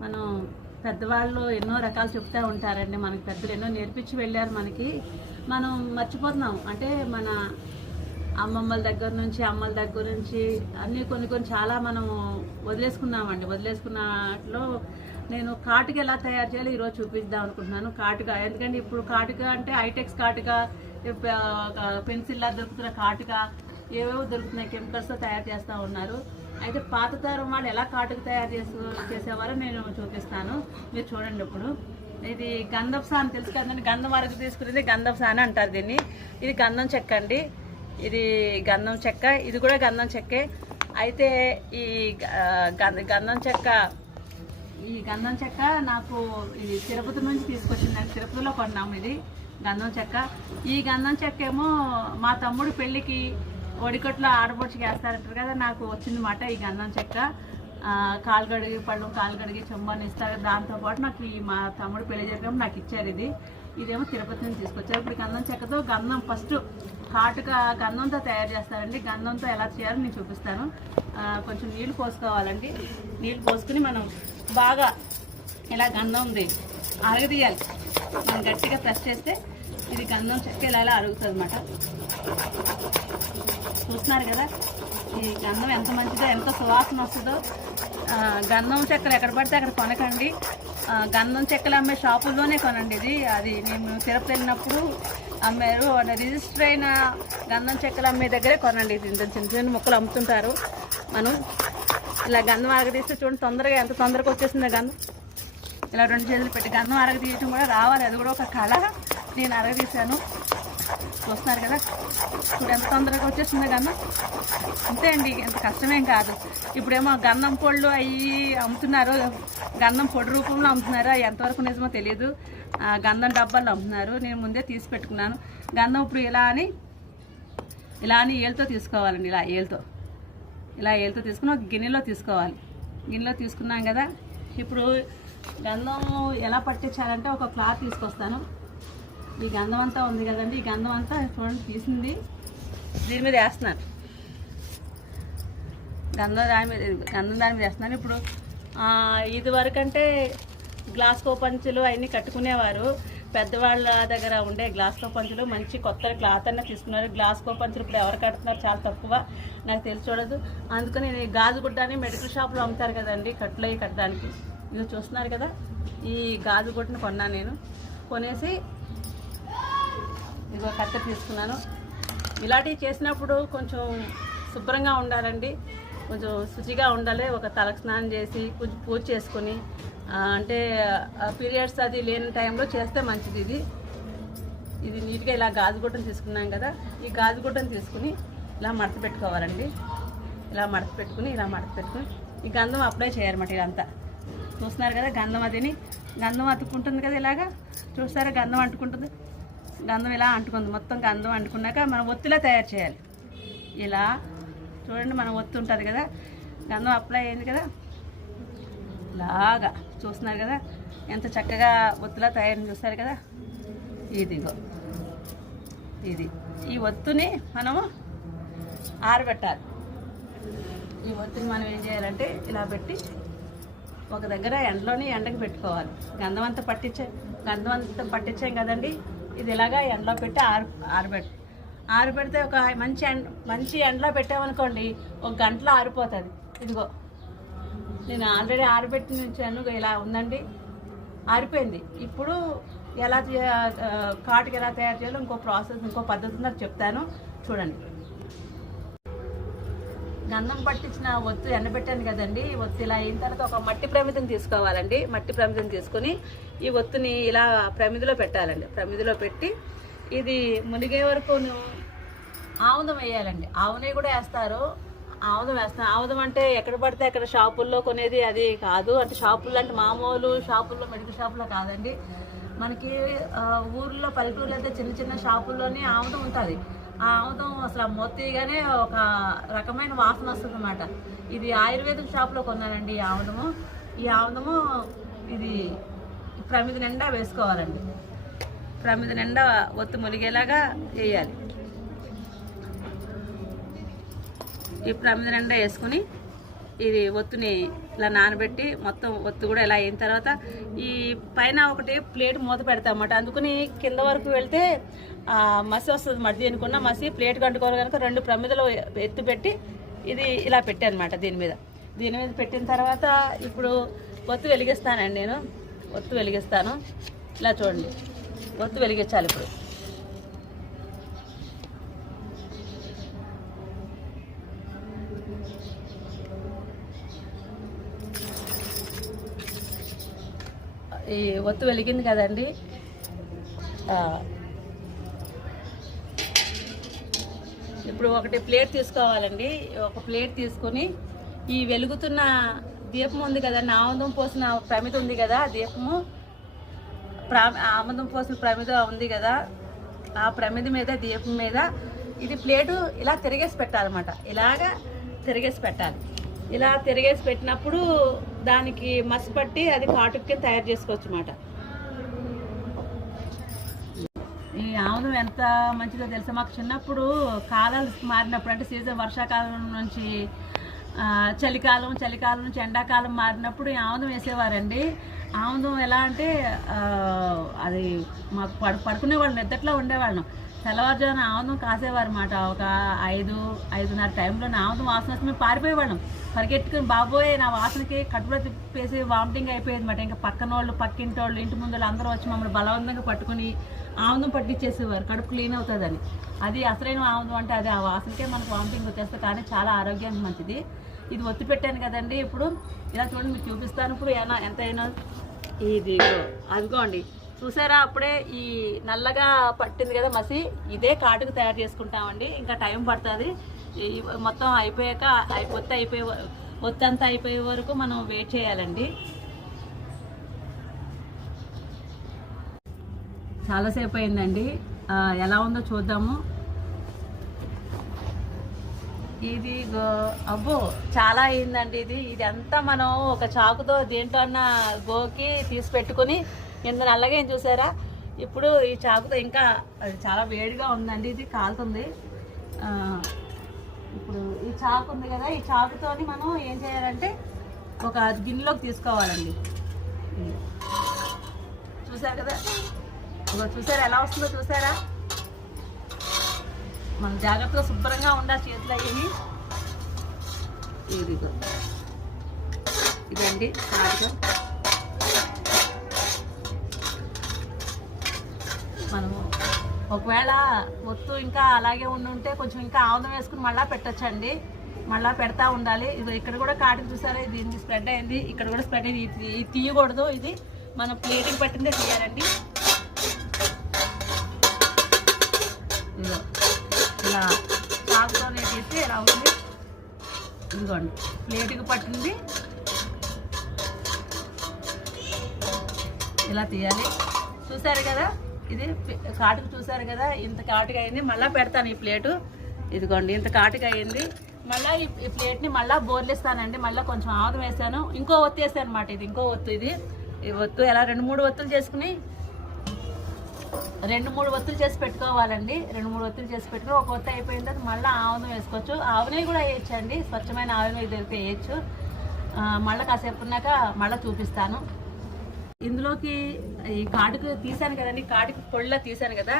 మనం పెద్దవాళ్ళు ఎన్నో రకాలు చెప్తూ ఉంటారండి. మనకి పెద్దలు ఎన్నో నేర్పించి వెళ్ళారు మనకి. మనం మర్చిపోతున్నాం. అంటే మన అమ్మమ్మల దగ్గర నుంచి అమ్మల దగ్గర నుంచి అన్నీ కొన్ని కొన్ని చాలా మనం వదిలేసుకున్నామండి. వదిలేసుకున్నట్లో నేను కాటుక ఎలా తయారు చేయాలో ఈరోజు చూపిద్దాం అనుకుంటున్నాను కాటుక. ఎందుకంటే ఇప్పుడు కాటుక అంటే హైటెక్స్ కాటుక పెన్సిల్లా దొరుకుతున్న కాటుక ఏవేవో దొరుకుతున్నాయి కెమికల్స్తో తయారు చేస్తూ ఉన్నారు. అయితే పాత తరం వాళ్ళు ఎలా కాటుకు తయారు చేసు చేసేవారో నేను చూపిస్తాను. మీరు చూడండి ఇప్పుడు. ఇది గంధపు సాన్ తెలుసు కదండి గంధం వరకు తీసుకునేది గంధపు సాన్ అంటారు దీన్ని. ఇది గంధం చెక్క అండి. ఇది గంధం చెక్క ఇది కూడా గంధం చెక్కే. అయితే ఈ గంధం చెక్క ఈ గంధం చెక్క నాకు ఇది తిరుపతి నుంచి తీసుకొచ్చిందండి. తిరుపతిలో కొన్నాము ఇది గంధం చెక్క. ఈ గంధం చెక్క ఏమో మా తమ్ముడు పెళ్ళికి ఒడికొట్లో ఆడబొడిచికి వేస్తారంటారు కదా నాకు వచ్చింది మాట ఈ గంధం చెక్క. కాలుగడిగి కాలు కడిగి పళ్ళు కాలు కడిగి చెంబాన్ని ఇస్తారు. దాంతోపాటు నాకు ఈ మా తమ్ముడు పెళ్ళి జరిగినప్పుడు నాకు ఇచ్చారు ఇది. ఇదేమో తిరుపతి నుంచి తీసుకొచ్చారు. ఇప్పుడు గంధం చెక్కతో గంధం ఫస్ట్ హాటుగా గంధంతో తయారు చేస్తారండి. గంధంతో ఎలా చేయాలో నేను చూపిస్తాను. కొంచెం నీళ్ళు పోసుకోవాలండి. నీళ్ళు పోసుకుని మనం బాగా ఇలా గంధం ఉంది అరగదీయాలి. మనం గట్టిగా ప్రెస్ చేస్తే ఇది గంధం చెక్క ఇలా ఇలా అరుగుతుంది అనమాట చూస్తున్నారు కదా ఈ గంధం ఎంత మంచిదో ఎంత సువాసన వస్తుందో. గంధం చెక్కలు ఎక్కడ పడితే అక్కడ కొనకండి. గంధం చెక్కలు అమ్మే షాపుల్లోనే కొనండి ఇది. అది నేను తిరుపతి వెళ్ళినప్పుడు అమ్మారు రిజిస్టర్ అయిన గంధం చెక్కలు అమ్మే దగ్గరే కొనండి ఇది. ఇంత చిన్న చిన్న ముక్కలు అమ్ముతుంటారు మనం. ఇలా గంధం అరగదీస్తే చూడండి తొందరగా ఎంత తొందరగా వచ్చేసిందో గంధం. ఇలా రెండు చేతులు పెట్టి గంధం అరగదీయటం కూడా రావాలి. అది కూడా ఒక కళ. నేను అరగదీశాను చూస్తున్నారు కదా? ఇప్పుడు ఎంత తొందరగా వచ్చేస్తుందో గన్నం. అంతే అండి ఎంత కష్టమేం కాదు. ఇప్పుడేమో గంధం పొళ్ళు అవి అమ్ముతున్నారు. గంధం పొడి రూపంలో అమ్ముతున్నారు. అవి ఎంతవరకు నిజమో తెలియదు ఆ, గంధం డబ్బాల్లో అమ్ముతున్నారు. నేను ముందే తీసి పెట్టుకున్నాను. గంధం ఇప్పుడు ఇలా అని ఇలా అని ఏళ్ళతో తీసుకోవాలండి ఇలా ఏళ్ళతో ఇలా ఏళ్ళతో తీసుకుని ఒక గిన్నెలో తీసుకోవాలి. గిన్నెలో తీసుకున్నాం కదా? ఇప్పుడు గంధం ఎలా పట్టించాలంటే ఒక క్లాత్ తీసుకొస్తాను. ఈ గంధం అంతా ఉంది కదండి ఈ గంధం అంతా చూడండి తీసింది. దీని మీద వేస్తున్నాను గంధం దాని మీద గంధం దాని మీద వేస్తున్నాను ఇప్పుడు ఇది వరకు అంటే పంచులు అవన్నీ కట్టుకునేవారు. పెద్దవాళ్ళ దగ్గర ఉండే గ్లాస్ పంచులు మంచి కొత్త క్లాత్ అన్న తీసుకున్నారు. గ్లాస్కో పంచులు ఇప్పుడు ఎవరు కడుతున్నారు? చాలా తక్కువ. నాకు తెలిసి చూడదు. అందుకని నేను ఈ గాజు గుడ్డని మెడికల్ షాప్లో అమ్ముతారు కదండి కట్లు అవి కట్టడానికి. ఇది చూస్తున్నారు కదా ఈ గాజు గుడ్డని కొన్నాను నేను. కొనేసి ఇదిగో కట్ట తీసుకున్నాను. ఇలాంటివి చేసినప్పుడు కొంచెం శుభ్రంగా ఉండాలండి. కొంచెం శుచిగా ఉండాలి. ఒక తలకు స్నానం చేసి కొంచెం పూజ చేసుకొని అంటే పీరియడ్స్ అది లేని టైంలో చేస్తే మంచిది ఇది. ఇది నీట్గా ఇలా గాజు గుడ్డను తీసుకున్నాం కదా. ఈ గాజు గుడ్డను తీసుకుని ఇలా మడత పెట్టుకోవాలండి. ఇలా మడత పెట్టుకుని ఇలా మడత పెట్టుకుని. ఈ గంధం అప్లై చేయాలన్నమాట ఇదంతా. చూస్తున్నారు కదా గంధం అదిని. గంధం అతుక్కుంటుంది కదా ఇలాగా? చూస్తారా గంధం అంటుకుంటుంది. గంధం ఇలా అంటుకుంది? మొత్తం గంధం అంటుకున్నాక మనం ఒత్తిలా తయారు చేయాలి. ఇలా చూడండి మనం ఒత్తి ఉంటుంది కదా? గంధం అప్లై అయింది కదా? లాగా చూస్తున్నారు కదా? ఎంత చక్కగా ఒత్తిలా తయారు చూస్తారు కదా? ఇదిగో ఇది. ఈ ఒత్తుని మనము ఆరబెట్టాలి. ఈ ఒత్తిని మనం ఏం చేయాలంటే ఇలా పెట్టి ఒక దగ్గర ఎండలోని ఎండకు పెట్టుకోవాలి. గంధం అంతా పట్టించే గంధం అంతా పట్టించాం కదండి? ఇది ఇలాగా ఎండలో పెట్టి ఆరు ఆరబెట్టి ఆరబెడితే ఒక మంచి ఎండ మంచి ఎండలో పెట్టామనుకోండి ఒక గంటలో ఆరిపోతుంది. ఇదిగో నేను ఆల్రెడీ ఆరబెట్టి ఉంచాను ఇలా ఉందండి. ఆరిపోయింది. ఇప్పుడు ఎలా కాటుకు కాటుకి ఎలా తయారు చేయాలో ఇంకో ప్రాసెస్ ఇంకో పద్ధతి నాకు చెప్తాను. చూడండి. గంధం పట్టించిన ఒత్తు ఎండబెట్టాను కదండి. ఒత్తు ఇలా అయిన తర్వాత ఒక మట్టి ప్రమిదం తీసుకోవాలండి. మట్టి ప్రమిదం తీసుకొని ఈ ఒత్తుని ఇలా ప్రమిదిలో పెట్టాలండి. ప్రమిదిలో పెట్టి ఇది మునిగే వరకు ఆముదం వేయాలండి. ఆవునే కూడా వేస్తారు. ఆముదం వేస్తాం. ఆముదం అంటే ఎక్కడ పడితే అక్కడ షాపుల్లో కొనేది అది కాదు. అంటే షాపుల్లో అంటే మామూలు షాపుల్లో మెడికల్ షాపుల్లో కాదండి. మనకి ఊర్లో పల్లెటూరులో అయితే చిన్న చిన్న షాపుల్లోనే ఆముదం ఉంటుంది. ఆ ఆముదం అసలు ఆ మొత్తిగానే ఒక రకమైన వాసన వస్తుంది అనమాట ఇది ఆయుర్వేదం షాప్లో కొన్నానండి ఈ ఆముదము. ఈ ఆముదము ఇది ప్రమిది నిండా వేసుకోవాలండి. ప్రమిది నిండా ఒత్తి మునిగేలాగా వేయాలి. ఈ ప్రమిది నిండా వేసుకుని ఇది ఒత్తుని ఇలా నానబెట్టి మొత్తం ఒత్తు కూడా ఇలా అయిన తర్వాత ఈ పైన ఒకటి ప్లేట్ మూత పెడతాం అన్నమాట. అందుకని కింద వరకు వెళ్తే మసి వస్తుంది మడి దీనికున్న మసి ప్లేట్ కంటుకోవాలి కనుక రెండు ప్రమిదలు ఎత్తు పెట్టి ఇది ఇలా పెట్టాను అనమాట దీని మీద. దీని మీద పెట్టిన తర్వాత ఇప్పుడు ఒత్తు వెలిగిస్తానండి నేను. ఒత్తు వెలిగిస్తాను. ఇలా చూడండి. ఒత్తు వెలిగించాలి ఇప్పుడు. ఈ ఒత్తు వెలిగింది కదండి. ఇప్పుడు ఒకటి ప్లేట్ తీసుకోవాలండి. ఒక ప్లేట్ తీసుకొని ఈ వెలుగుతున్న దీపం ఉంది కదా ఆముదం పోసిన ప్రమిద ఉంది కదా దీపము ప్రా ఆముదం పోసిన ప్రమిద ఉంది కదా ఆ ప్రమిద మీద దీపం మీద ఇది ప్లేటు ఇలా తిరిగేసి పెట్టాలన్నమాట. ఇలాగా తిరిగేసి పెట్టాలి. ఇలా తిరిగేసి పెట్టినప్పుడు దానికి మసిపట్టి అది కాటుకి తయారు చేసుకోవచ్చు అన్నమాట ఈ ఆముదం ఎంత మంచిదో తెలుసా? మాకు చిన్నప్పుడు కాలాలు మారినప్పుడు అంటే సీజన్ వర్షాకాలం నుంచి చలికాలం చలికాలం నుంచి ఎండాకాలం మారినప్పుడు ఈ ఆముదం వేసేవారండి. ఆముదం ఎలా అంటే అది మాకు పడు పడుకునే నిద్దట్లో ఉండేవాళ్ళం. తెల్లవారుజామున ఆముదం కాసేవారు అన్నమాట ఒక ఐదు ఐదున్నర టైంలో నా ఆముదం వాసన వస్తే మేము పారిపోయేవాళ్ళం. పరిగెట్టుకుని బాబోయే నా వాసనకి కడుపులో తిప్పేసి వామిటింగ్ అయిపోయేది అనమాట ఇంకా పక్కన వాళ్ళు పక్కింటి వాళ్ళు ఇంటి ముందు అందరూ వచ్చి మమ్మల్ని బలవంతంగా పట్టుకుని ఆముదం పట్టించేసేవారు. కడుపు క్లీన్ అవుతుందని. అది అసలైన ఆముదం అంటే అది. ఆ వాసనకే మనకు వామిటింగ్ వచ్చేస్తే కానీ చాలా ఆరోగ్యానికి మంచిది. ఇది ఒత్తి పెట్టాను కదండి ఇప్పుడు. ఇలా చూడండి మీకు చూపిస్తాను ఇప్పుడు ఏనా ఎంతైనా. ఇది అదిగోండి. చూసారా? అప్పుడే ఈ నల్లగా పట్టింది కదా మసి. ఇదే కాటుకు తయారు చేసుకుంటామండి. ఇంకా టైం పడుతుంది. మొత్తం అయిపోయాక అయి- ఒత్తి అయిపోయే వ- అయిపోయే వరకు మనం వెయిట్ చేయాలండి. చాలాసేపు అయిందండి. ఎలా ఉందో చూద్దాము. ఇది గో- అబ్బో చాలా అయిందండి ఇది. ఇదంతా మనం ఒక చాకుతో దేంట్లో అన్న గోకి తీసి పెట్టుకుని కింద నల్లగా ఏం చూసారా? ఇప్పుడు ఈ చాకుతో ఇంకా అది చాలా వేడిగా ఉందండి ఇది కాలుతుంది. ఇప్పుడు ఈ చాకు ఉంది కదా ఈ చాకుతోని మనం ఏం చేయాలంటే ఒక గిన్నెలోకి తీసుకోవాలండి. చూసారు కదా? ఒక చూసారా ఎలా వస్తుందో చూసారా? మనం జాగ్రత్తగా శుభ్రంగా ఉండాలి చేతులు అయ్యి ఇదిగో. ఇదండి నాటకం మనము. ఒకవేళ ఒత్తు ఇంకా అలాగే ఉండి ఉంటే కొంచెం ఇంకా ఆముదం వేసుకుని మళ్ళీ పెట్టచ్చండి. మళ్ళీ పెడతా ఉండాలి. ఇది ఇక్కడ కూడా కాటికి చూసారా? ఇది స్ప్రెడ్ అయింది. ఇక్కడ కూడా స్ప్రెడ్ అయింది. ఇది తీయకూడదు. ఇది మనం ప్లేటింగ్ పట్టిందే తీయాలండి. ఇలా చాకుతోనే తీస్తే ఇలా ఉంది? ఇదిగోండి. ప్లేట్కి పట్టింది. ఇలా తీయాలి. చూసారు కదా? ఇది కాటుకు చూసారు కదా ఇంత కాటుగా అయింది మళ్ళీ పెడతాను ఈ ప్లేటు. ఇదిగోండి ఇంత కాటుగా అయింది. మళ్ళీ ఈ ప్లేట్ని మళ్ళీ బోర్లిస్తానండి మళ్ళీ కొంచెం ఆవదం వేసాను. ఇంకో ఒత్తు వేసాను అనమాట ఇది ఇంకో ఒత్తు ఇది. ఈ ఒత్తు ఎలా రెండు మూడు ఒత్తులు చేసుకుని రెండు మూడు ఒత్తులు చేసి పెట్టుకోవాలండి. రెండు మూడు ఒత్తులు చేసి పెట్టుకుని ఒక ఒత్తి అయిపోయిన తర్వాత మళ్ళీ ఆవదం వేసుకోవచ్చు. ఆవునే కూడా వేయచ్చండి స్వచ్ఛమైన ఆవునే దొరికితే వేయచ్చు. మళ్ళీ కాసేపు ఉన్నాక మళ్ళీ చూపిస్తాను. ఇందులోకి ఈ కాటుకు తీశాను కదండి కాటుకు కొళ్ళ తీశాను కదా.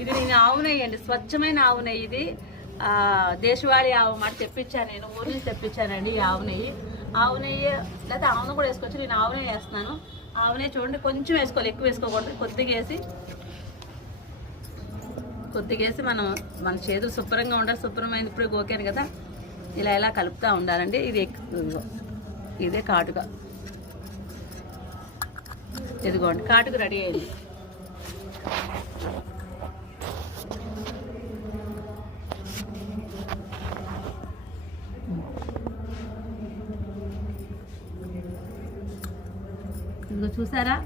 ఇది నేను ఆవు నెయ్యి అండి స్వచ్ఛమైన ఆవు నెయ్యి ఇది. ఆ, దేశవాళీ ఆవు మాట తెప్పించాను నేను ఊరి నుంచి తెప్పించానండి ఈ ఆవు నెయ్యి. ఆవు నెయ్యి లేకపోతే ఆవును కూడా వేసుకోవచ్చు నేను ఆవు నెయ్యి వేస్తున్నాను. ఆవు నెయ్యి చూడండి కొంచెం వేసుకోవాలి ఎక్కువ వేసుకోకూడదు కొద్దిగా వేసి కొద్దిగా వేసి మనం మన చేతులు శుభ్రంగా ఉండాలి శుభ్రమైన ఇప్పుడు గోకాను కదా. ఇలా ఇలా కలుపుతూ ఉండాలండి. ఇది ఇదే కాటుగా ఇదిగోండి కాటుకు రెడీ అయింది. ఇదిగో చూసారా?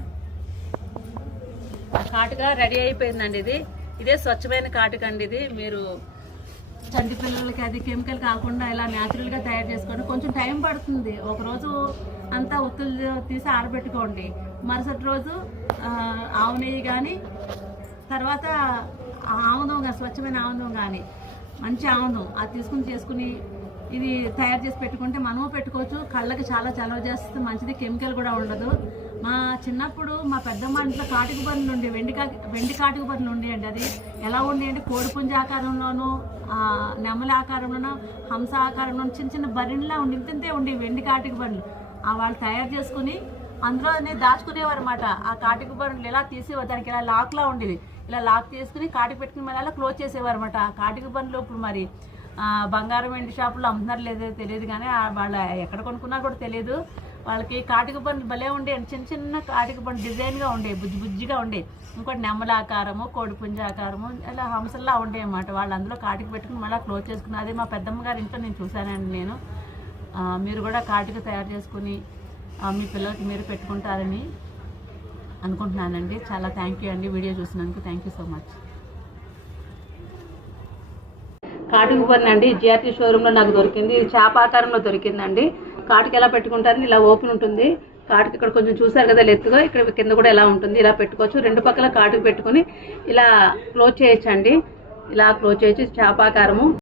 కాటుగా రెడీ అయిపోయిందండి ఇది. ఇదే స్వచ్ఛమైన కాటుక అండి ఇది. మీరు చంటి పిల్లలకి అది కెమికల్ కాకుండా ఇలా న్యాచురల్గా తయారు చేసుకోండి. కొంచెం టైం పడుతుంది. ఒకరోజు అంతా ఒత్తులు తీసి ఆరబెట్టుకోండి. మరుసటి రోజు ఆవు నెయ్యి కానీ తర్వాత ఆముదం కానీ స్వచ్ఛమైన ఆముదం కానీ మంచి ఆముదం అది తీసుకుని చేసుకుని ఇది తయారు చేసి పెట్టుకుంటే మనము పెట్టుకోవచ్చు. కళ్ళకి చాలా చలవ చేస్తుంది మంచిది కెమికల్ కూడా ఉండదు. మా చిన్నప్పుడు మా పెద్దమ్మ ఇంట్లో కాటుక బర్రెలు ఉండే వెండి కా వెండి కాటుక బర్రెలు ఉండేయండి అది. ఎలా ఉండే అంటే కోడిపుంజ ఆకారంలోనూ నెమలి ఆకారంలోనూ హంస ఆకారంలోనూ చిన్న చిన్న బరిన్లా ఉండి తింటే ఉండే వెండి కాటుక బర్రెలు. ఆ వాళ్ళు తయారు చేసుకుని అందులోనే దాచుకునేవారు అనమాట ఆ కాటిక బండ్లు ఇలా తీసేవారు? దానికి ఇలా లాక్లా ఉండేది. ఇలా లాక్ తీసుకుని కాటికి పెట్టుకుని మళ్ళీ అలా క్లోజ్ చేసేవారు అనమాట ఆ కాటిక బండ్లు ఇప్పుడు మరి బంగారం వెండి షాపులో అమ్ముతున్నారు లేదో తెలియదు కానీ వాళ్ళ వాళ్ళు ఎక్కడ కొనుక్కున్నా కూడా తెలియదు. వాళ్ళకి కాటిక బండ్లు భలే ఉండే చిన్న చిన్న కాటిక బండ్లు డిజైన్గా ఉండే బుజ్జి బుజ్జిగా ఉండే ఇంకోటి నెమ్మల ఆకారము కోడిపుంజ ఆకారము ఇలా హంసల్లా ఉండే అన్నమాట. వాళ్ళు అందులో కాటికి పెట్టుకుని మళ్ళీ క్లోజ్ చేసుకుని అదే మా పెద్దమ్మ గారి ఇంట్లో నేను చూశానండి నేను. మీరు కూడా కాటిక తయారు చేసుకుని మీ పిల్లలకి మీరు పెట్టుకుంటారని అనుకుంటున్నానండి. చాలా థ్యాంక్ యూ అండి వీడియో చూసినందుకు. థ్యాంక్ యూ సో మచ్ కాటుకు పన్ను అండి. జిఆర్టీ షోరూంలో నాకు దొరికింది. ఇది చేప ఆకారంలో దొరికిందండి. కాటుకి ఎలా పెట్టుకుంటారని ఇలా ఓపెన్ ఉంటుంది. కాటుకి ఇక్కడ కొంచెం చూసారు కదా ఎత్తుగా ఇక్కడ కింద కూడా ఎలా ఉంటుంది ఇలా పెట్టుకోవచ్చు. రెండు పక్కల కాటుకు పెట్టుకొని ఇలా క్లోజ్ చేయొచ్చండి. ఇలా క్లోజ్ చేయొచ్చు చేపాకారము